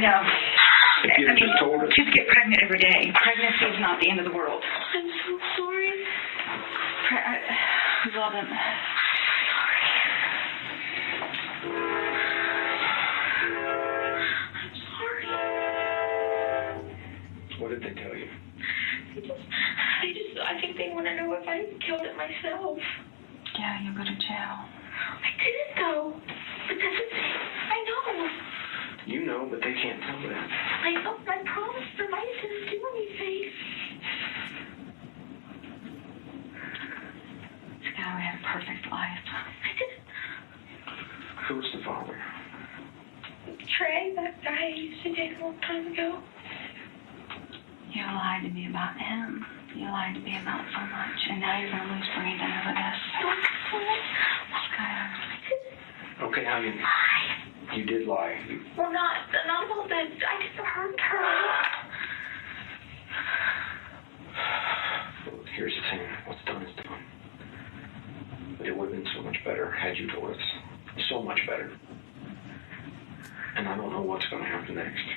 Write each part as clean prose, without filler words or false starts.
know. If you just told us. Kids get pregnant every day. Pregnancy is not the end of the world. I'm so sorry. We've all been... What did they tell you? I think they want to know if I killed it myself. Yeah, you'll go to jail. I didn't though. But that's the thing. I know. You know, but they can't tell that. I know. I promised them I didn't do anything. Skylar, we had a perfect life. I didn't. Who's the father? Trey, that guy I used to date a long time ago. You lied to me about him. You lied to me about so much, and now you're going to lose Brandon over this. Skylar. Okay, now you did lie. Well, not about that. I just hurt her. Well, here's the thing. What's done is done. But it would have been so much better had you told us. So much better. And I don't know what's going to happen next.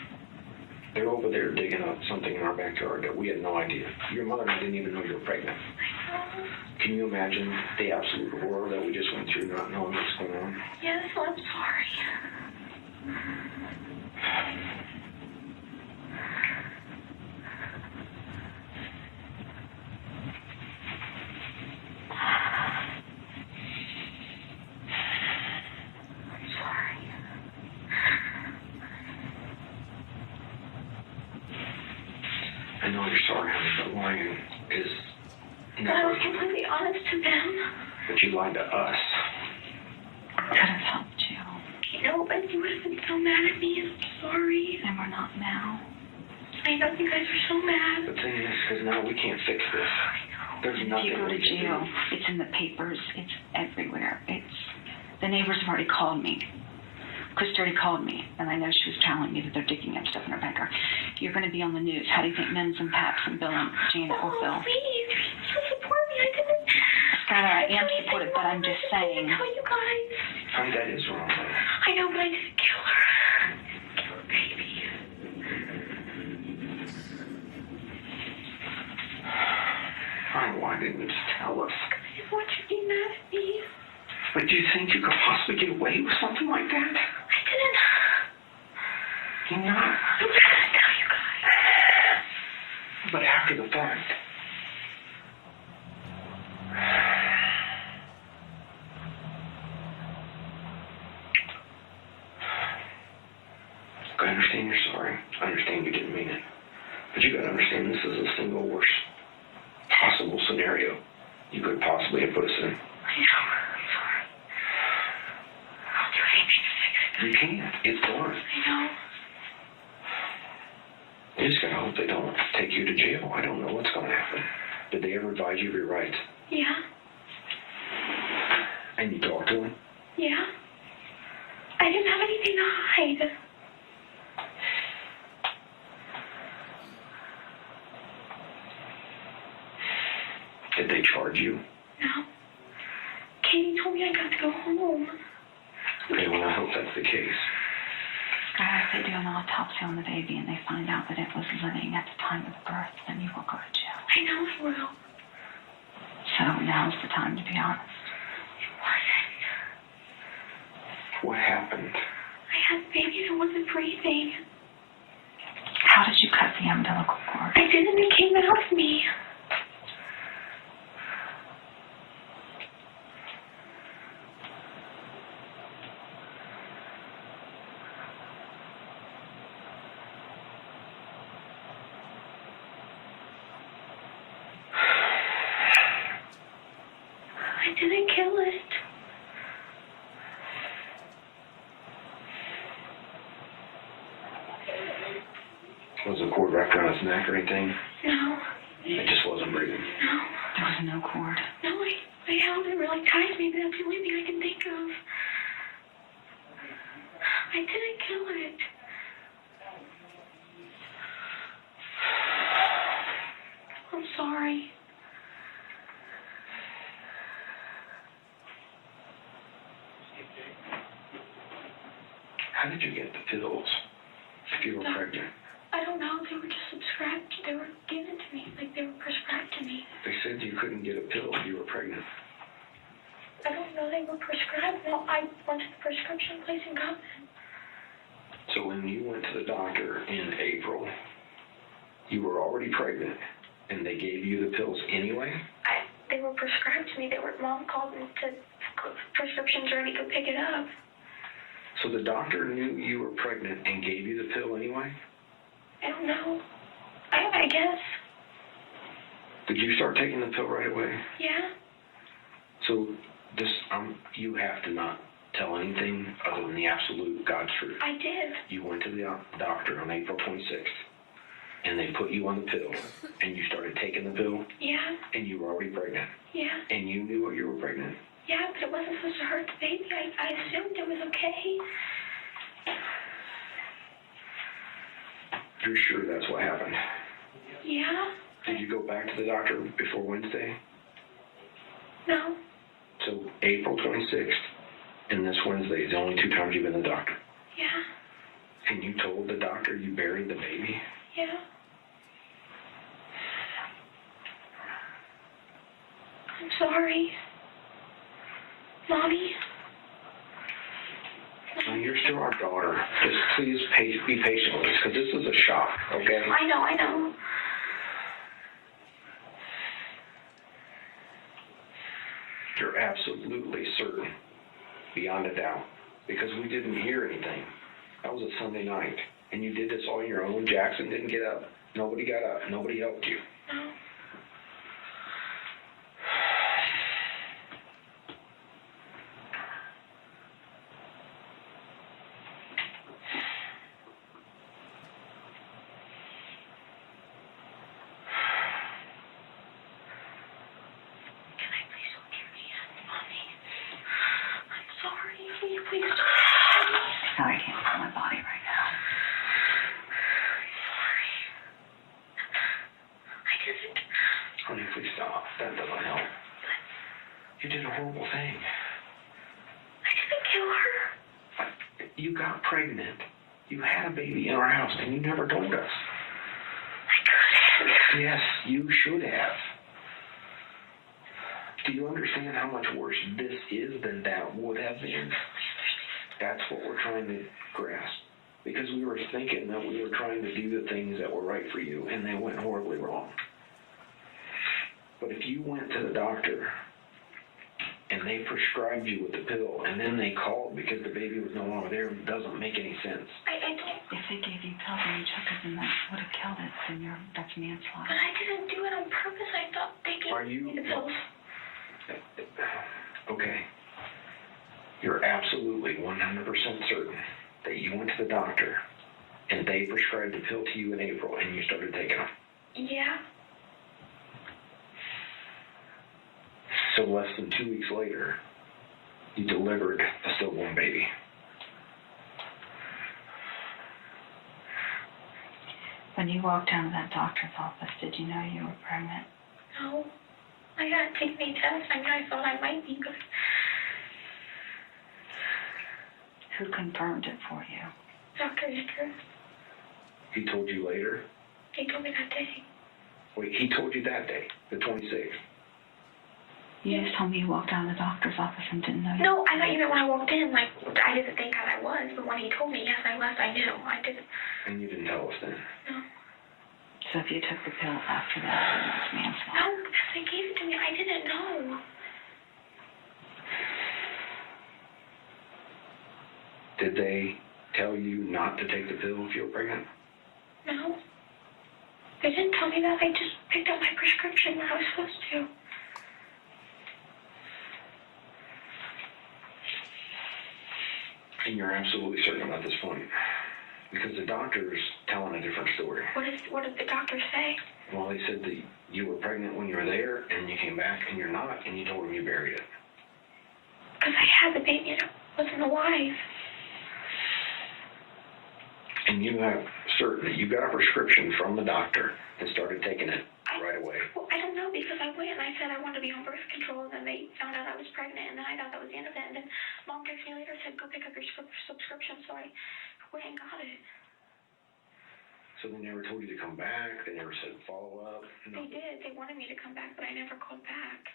They're over there digging up something in our backyard that we had no idea. Your mother didn't even know you were pregnant. Can you imagine the absolute horror that we just went through not knowing what's going on? Yes, I'm sorry. I know you're sorry, honey, but lying is But I was completely honest to them. But you lied to us. Could have helped you. No, but you would have been so mad at me. I'm sorry. And we're not now. I know you guys are so mad. The thing is, because now we can't fix this. There's And if nothing you go to we can jail, do. it's in the papers. It's everywhere. The neighbors have already called me. Krista already called me, and I know she was telling me that they're digging up stuff in her backyard. You're going to be on the news. How do you think Mims and Paps and Bill and Janet will feel? Please, you're supposed to support me. I didn't. Skylar, I am supportive, but I'm just saying. I tell you guys. Honey, that is wrong. I know, but I didn't kill her. Kill her baby. Honey, why didn't you just tell us? I just want you to be mad at me. But do you think you could possibly get away with something like that? I didn't. You're not. I'm not going to tell you guys. But after the fact. I understand you're sorry. I understand you didn't mean it. But you gotta understand this is the single worst possible scenario you could possibly have put us in. I know. I'm sorry. I'll do anything to fix it. You can't. It's done. I know. You just gotta hope they don't take you to jail. I don't know what's gonna happen. Did they ever advise you of your rights? Yeah. And you talked to them? Yeah. I didn't have anything to hide. Did they charge you? No. Katie told me I got to go home. Okay, well, I hope that's the case. Skylar, if they do an autopsy on the baby and they find out that it was living at the time of the birth, then you will go to jail. I know I will. So now's the time to be honest. It wasn't. What happened? I had babies and wasn't breathing. How did you cut the umbilical cord? I didn't. It came out of me. I didn't kill it. Was the cord wrapped around his neck or anything? No. It just wasn't breathing. No. There was no cord. No, I held it really tight. Maybe that's the only thing I can think of. I didn't kill it. I'm sorry. How did you get the pills if you were pregnant? I don't know. They were just subscribed. They were given to me. Like, they were prescribed to me. They said you couldn't get a pill if you were pregnant. I don't know. They were prescribed. No, I went to the prescription place and got them. So when you went to the doctor in April, you were already pregnant, and they gave you the pills anyway? They were prescribed to me. Mom called me to prescriptions ready. Go pick it up. So the doctor knew you were pregnant and gave you the pill anyway? I don't know. I guess. Did you start taking the pill right away? Yeah. So this, you have to not tell anything other than the absolute God's truth. I did. You went to the doctor on April 26th, and they put you on the pill, and you started taking the pill, Yeah. and you were already pregnant, Yeah. and you knew you were pregnant. Yeah, but it wasn't supposed to hurt the baby. I assumed it was okay. You're sure that's what happened? Yeah. Did you go back to the doctor before Wednesday? No. So April 26th and this Wednesday is the only 2 times you've been to the doctor. Yeah. And you told the doctor you buried the baby? Yeah. I'm sorry. Mommy? Well, you're still our daughter. Just please be patient with us, because this is a shock, okay? I know. You're absolutely certain, beyond a doubt, because we didn't hear anything. That was a Sunday night, and you did this all on your own. Jackson didn't get up. Nobody got up. Nobody helped you. No. Sorry, I can't feel my body right now. Sorry. I didn't. Honey, please stop. That doesn't help. You did a horrible thing. I didn't kill her. You got pregnant. You had a baby in our house, and you never told us. I couldn't. Yes, you should have. Do you understand how much worse this is than that would have been? That's what we're trying to grasp. Because we were thinking that we were trying to do the things that were right for you, and they went horribly wrong. But if you went to the doctor, and they prescribed you with the pill, and then they called because the baby was no longer there, it doesn't make any sense. I don't. If they gave you pills and you took it, then that would have killed it, then that's manslaughter. But I didn't do it on purpose. I thought they gave me the pills. Okay. You're absolutely 100% certain that you went to the doctor and they prescribed the pill to you in April and you started taking them. Yeah. So less than 2 weeks later, you delivered a stillborn baby. When you walked down to that doctor's office, did you know you were pregnant? No. I hadn't taken any tests. I mean, I thought I might be, but... Who confirmed it for you? Dr. Andrew. He told you later? He told me that day. Wait, he told you that day, the 26th? You just told me you walked down to the doctor's office and didn't know you No, I thought even when I walked in, like, I didn't think how I was, but when he told me, yes, I was, I knew. I didn't. And you didn't tell us then? No. So if you took the pill after that, then it's manslaughter. No, because they gave it to me. I didn't know. Did they tell you not to take the pill if you were pregnant? No. They didn't tell me that. I just picked up my prescription when I was supposed to. And you're absolutely certain at this point? Because the doctor's telling a different story. What did the doctor say? Well, they said that you were pregnant when you were there, and you came back, and you're not, and you told them you buried it. Because I had the baby and it wasn't alive. And you have certain that you got a prescription from the doctor and started taking it right away. Well, I don't know, because I went and I said I wanted to be on birth control, and then they found out I was pregnant, and then I thought that was the end of it. And then Mom texted me later and said, go pick up your subscription, so I went and got it. So they never told you to come back? They never said follow up? They did. They wanted me to come back, but I never called back.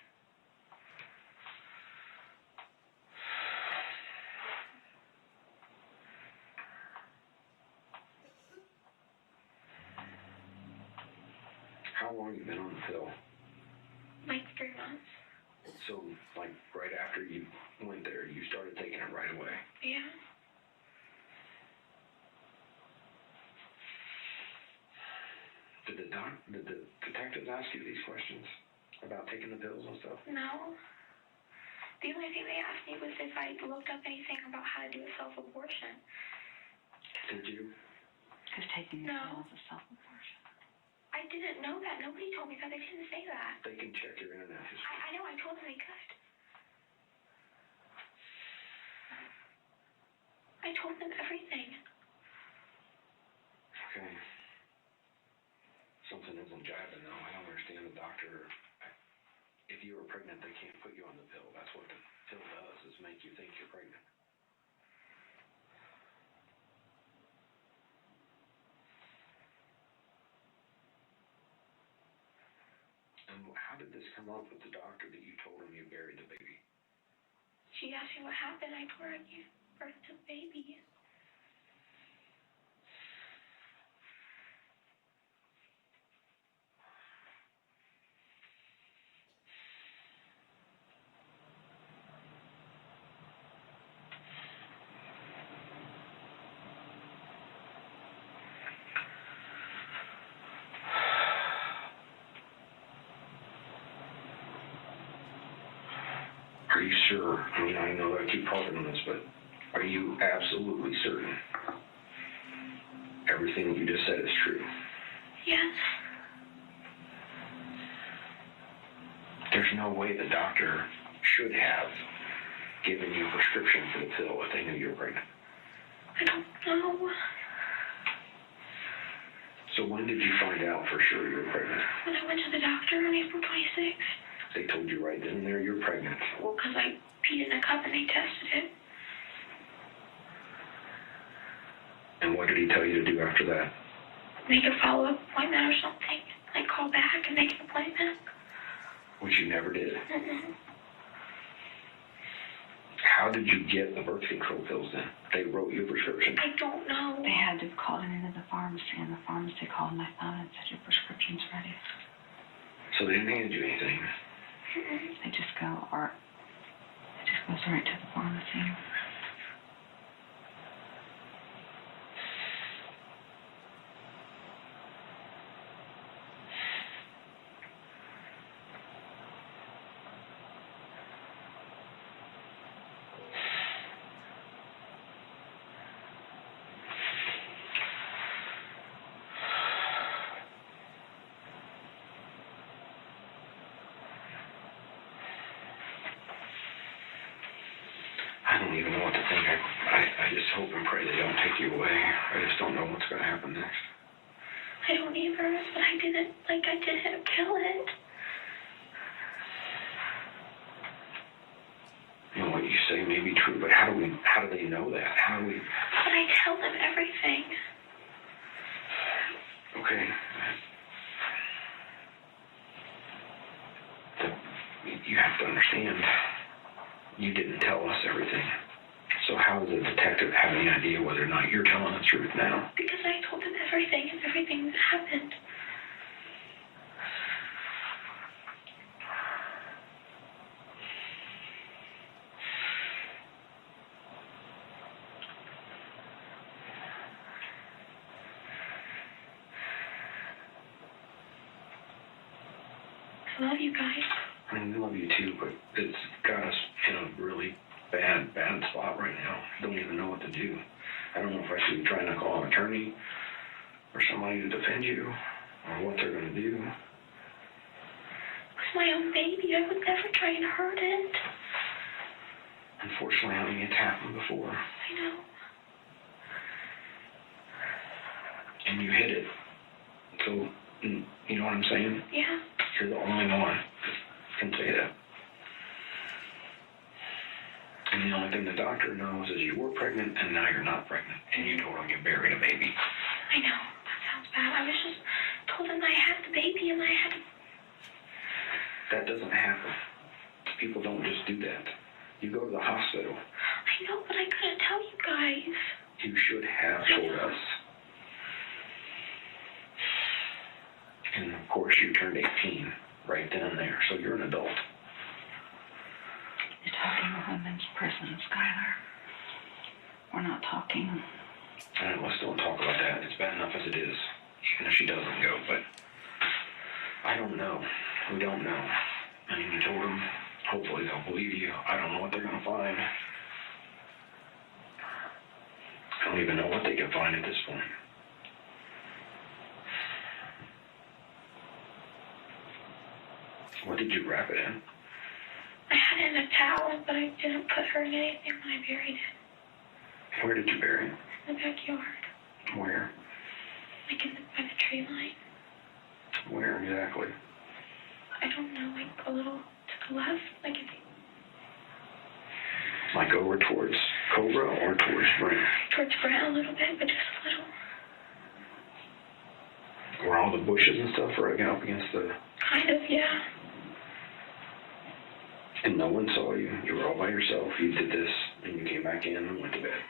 How long have you been on the pill? Like 3 months. So, like, right after you went there, you started taking it right away? Yeah. Did the detectives ask you these questions about taking the pills and stuff? No. The only thing they asked me was if I looked up anything about how to do a self-abortion. Did you? Because taking the No. pill is a self-abortion. I didn't know that. Nobody told me that. They didn't say that. They can check your internet history. I know. I told them they could. I told them everything. Okay. Something isn't jiving though. I don't understand the doctor. If you were pregnant, they can't put you on the pill. That's what the pill does, is make you think you're pregnant. And how did this come up with the doctor that you told him you buried the baby? She asked me what happened. I told her I gave birth to the baby. Are you sure? I mean, I know I keep harping on this, but are you absolutely certain everything you just said is true? Yes. There's no way the doctor should have given you a prescription for the pill if they knew you were pregnant. I don't know. So when did you find out for sure you were pregnant? When I went to the doctor on April 26th. They told you right then and there you're pregnant. Well, because I peed in a cup and they tested it. And what did he tell you to do after that? Make a follow-up appointment or something. Like call back and make an appointment. Which you never did. Mm-mm. How did you get the birth control pills then? They wrote you a prescription. I don't know. They had to call it into the pharmacy, and the pharmacy called my phone and said your prescription's ready. So they didn't hand you anything. Mm-mm. They just goes right to the pharmacy. I don't even know what to think. I just hope and pray they don't take you away. I just don't know what's going to happen next. I don't either, but I didn't kill it. You know, what you say may be true, but how do they know that? How do we... But I tell them everything. Okay. You have to understand, you didn't tell us everything. So how does a detective have any idea whether or not you're telling the truth now? Because I told them everything and everything that happened. I love you guys. I mean, we love you too, but it's got us in a really bad spot right now. Don't even know what to do. I don't know if I should be trying to call an attorney or somebody to defend you, or what they're going to do. It's my own baby. I would never try and hurt it. Unfortunately, I mean, it's happened before. I know. And you hit it. So, you know what I'm saying? Yeah. You're the only one that can say that. And the only thing the doctor knows is you were pregnant and now you're not pregnant. And you told him you buried a baby. I know. That sounds that. I was just told them I had the baby and I had to... That doesn't happen. People don't just do that. You go to the hospital. I know, but I couldn't tell you guys. You should have told us. And of course you turned 18 right then and there, so you're an adult. You're talking women's prison, Skylar. We're not talking. Let's don't talk about that. It's bad enough as it is, even if she doesn't go, but I don't know. We don't know. I mean, you told them, hopefully they'll believe you. I don't know what they're going to find. I don't even know what they can find at this point. What did you wrap it in? I had it in a towel, but I didn't put her in anything when I buried it. Where did you bury it? In the backyard. Where? Like by the tree line. Where exactly? I don't know, like a little to the left, like if you... Like over towards Cobra or towards Brent? Towards Brent a little bit, but just a little. Were all the bushes and stuff right up against the... Kind of, yeah. And no one saw you? You were all by yourself? You did this, and you came back in and went to bed?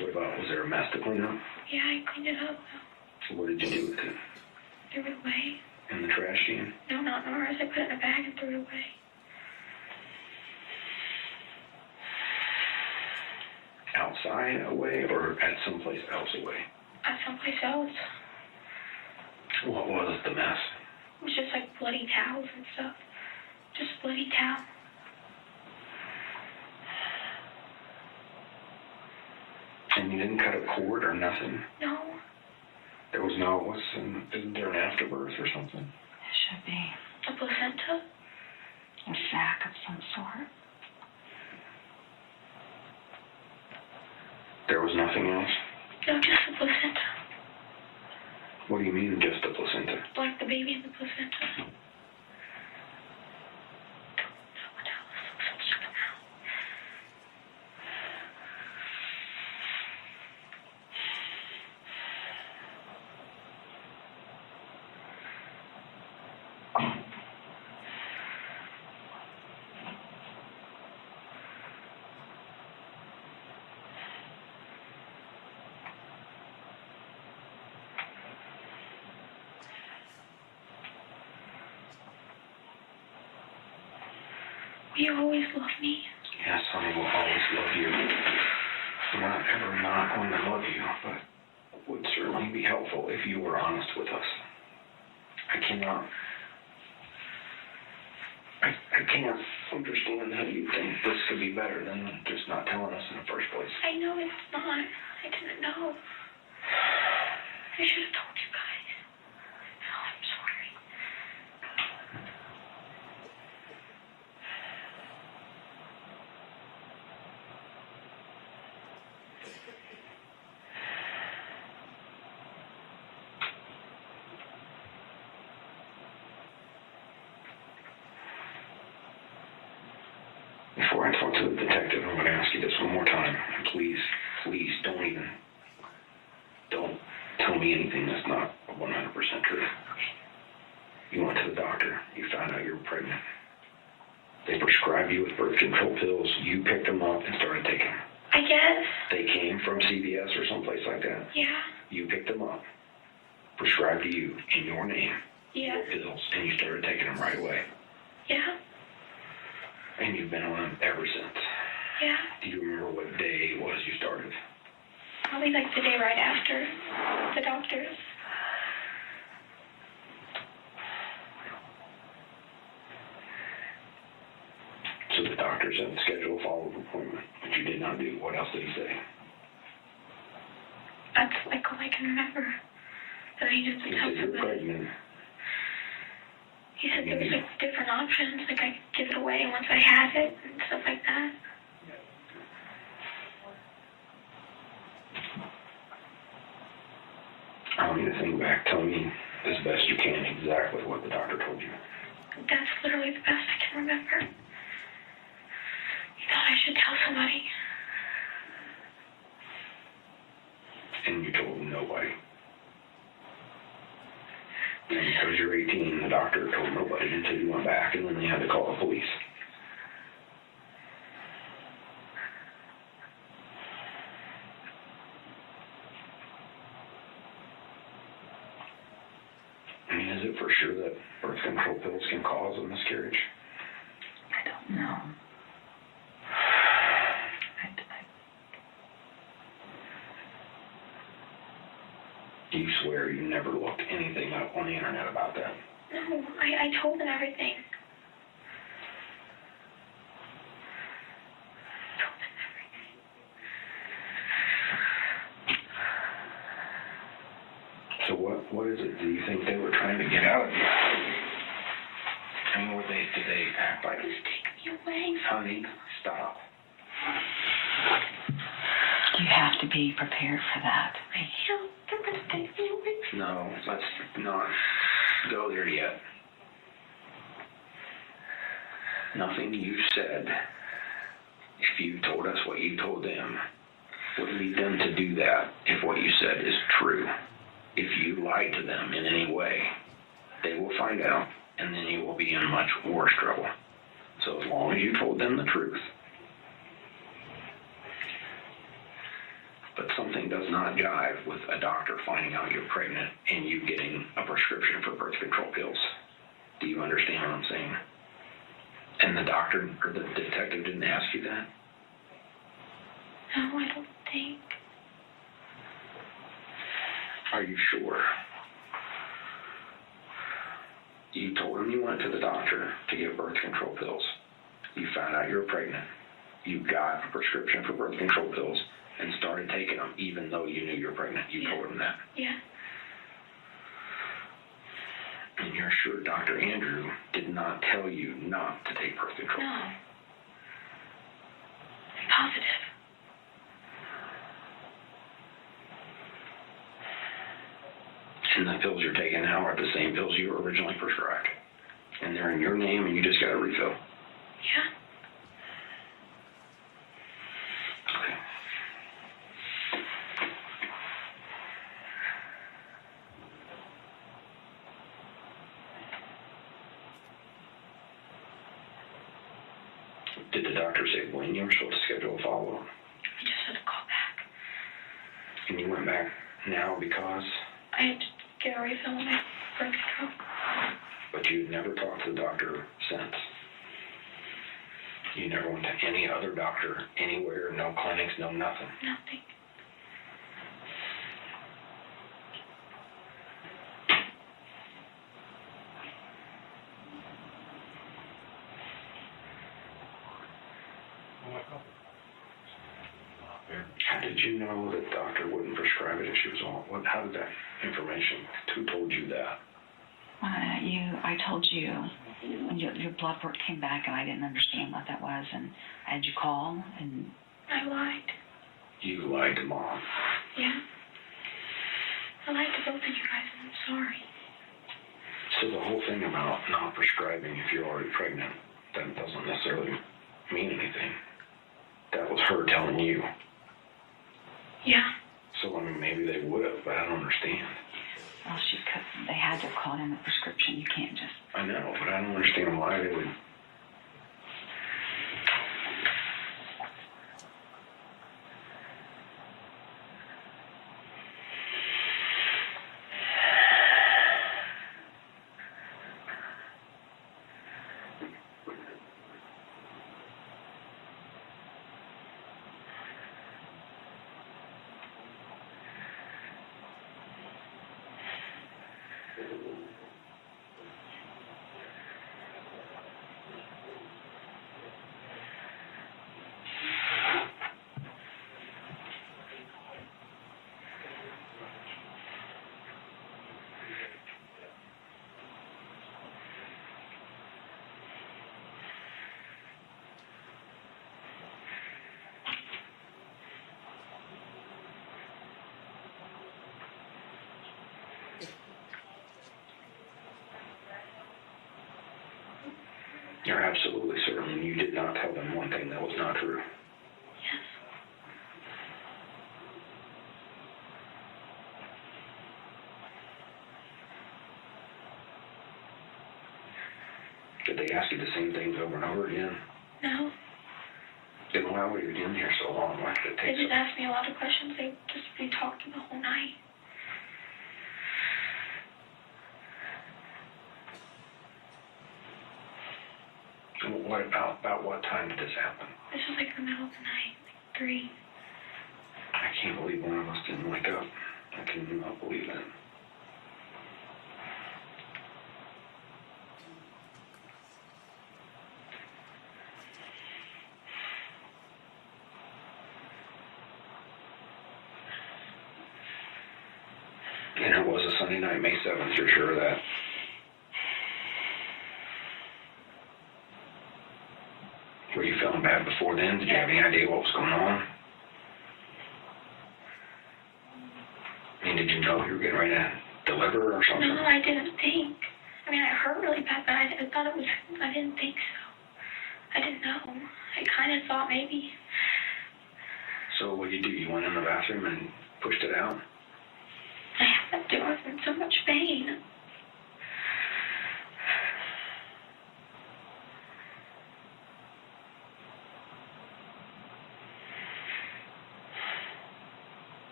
What about, was there a mess to clean up? Yeah, I cleaned it up. So what did you do with it? Threw it away. In the trash can? No, not in ours. I put it in a bag and threw it away. Outside away or at someplace else away? At someplace else. What was the mess? It was just like bloody towels and stuff. Just bloody towel. And you didn't cut a cord or nothing? No. There was no, isn't there an afterbirth or something? It should be. A placenta? A sac of some sort. There was nothing else? No, just the placenta. What do you mean, just the placenta? Like the baby in the placenta. What else? Something out. Will you always love me? Yes, honey, we'll always love you. We're not ever not going to love you, but it would certainly be helpful if you were honest with us. I can't understand how you think this could be better than just not telling us in the first place. I know it's not. I didn't know. I should have told you guys. No, I'm sorry. Before I talk to the detective, I'm going to ask you this one more time. And please don't tell me anything that's not 100% true. You went to the doctor. You found out you were pregnant. They prescribed you with birth control pills. You picked them up and started taking them. I guess. They came from CVS or someplace like that. Yeah. You picked them up, prescribed to you in your name, Yeah. your pills, and you started taking them right away. Yeah. And you've been on them ever since. Yeah. Do you remember what day it was you started? Probably like the day right after the doctor's. So the doctor said schedule a follow-up appointment, but you did not do. What else did he say? That's like all I can remember. That he just He tell said you're somebody. pregnant. He said there was like different options, like I could give it away once I had it and stuff like that. I want you to think back. Tell me as best you can exactly what the doctor told you. That's literally the best I can remember. He thought I should tell somebody. And you told nobody. it for sure that birth control pills can cause a miscarriage? I don't know. Do you swear you never looked anything up on the internet about that? No, I told them everything. So what is it do you think they were trying to get out of you? I mean, did they act like... Just take me away. Honey, stop. You have to be prepared for that. I am. They're going to take me away. No, let's not go there yet. Nothing you said, if you told us what you told them, would lead them to do that if what you said is true. If you lied to them in any way, they will find out, and then you will be in much worse trouble. So as long as you told them the truth. But something does not jive with a doctor finding out you're pregnant and you getting a prescription for birth control pills. Do you understand what I'm saying? And the doctor or the detective didn't ask you that? No, I don't think. Are you sure? You told him you went to the doctor to get birth control pills. You found out you were pregnant. You got a prescription for birth control pills and started taking them even though you knew you were pregnant. You told him that. Yeah. And you're sure Dr. Andrew did not tell you not to take birth control? No. I'm positive. And the pills you're taking now are the same pills you were originally prescribed. And they're in your name and you just got a refill. Yeah. Okay. Did the doctor say when you were supposed to schedule a follow-up? I just had to call back. And you went back now because? I had to get a refill on my birth control. But you never talked to the doctor since. You never went to any other doctor anywhere, no clinics, no nothing. Nothing. How did you know that the doctor wouldn't prescribe it if she was on? How did that information? Who told you that? I told you when your blood work came back and I didn't understand what that was, and I had you call and... I lied. You lied to Mom. Yeah. I lied to both of you guys, and I'm sorry. So the whole thing about not prescribing if you're already pregnant, that doesn't necessarily mean anything. That was her telling you. Yeah. So, I mean, maybe they would have, but I don't understand. Well, they had to have called in the prescription. You can't just... I know, but I don't understand why they would... You're absolutely certain you did not tell them one thing that was not true. Yes. Did they ask you the same things over and over again? No. Then why were you in here so long? Why did it They take just asked me a lot of questions. We talked the whole night. What about what time did this happen? This was like the middle of the night, like 3. I can't believe one of us didn't wake up. I cannot believe that. And it was a Sunday night, May 7th, you're sure of that? Were you feeling bad before then? Did you have any idea what was going on? I mean, did you know you were getting ready to deliver or something? No, I didn't think. I mean, I hurt really bad, but I thought it was, I didn't think so. I didn't know. I kind of thought maybe. So what did you do? You went in the bathroom and pushed it out? I had to. I was in so much pain.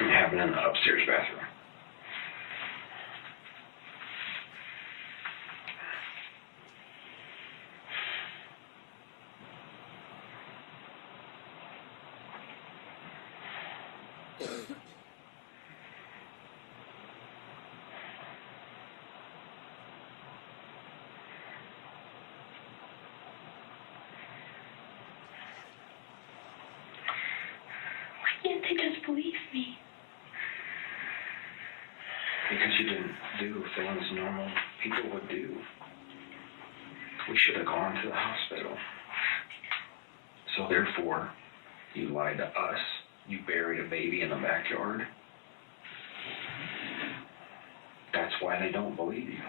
It happened in the upstairs bathroom. Why can't they just believe me? Because you didn't do things normal people would do. We should have gone to the hospital. So therefore, you lied to us. You buried a baby in the backyard. That's why they don't believe you.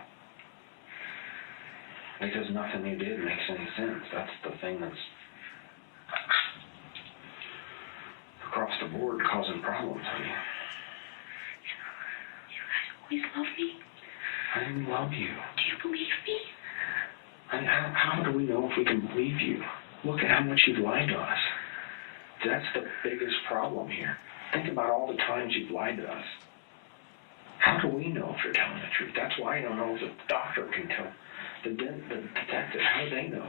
Because nothing you did makes any sense. That's the thing that's across the board causing problems, honey. You guys always love me. I didn't love you. Do you believe me? And how do we know if we can believe you? Look at how much you've lied to us. That's the biggest problem here. Think about all the times you've lied to us. How do we know if you're telling the truth? That's why I don't know if the doctor can tell. The detective, how do they know?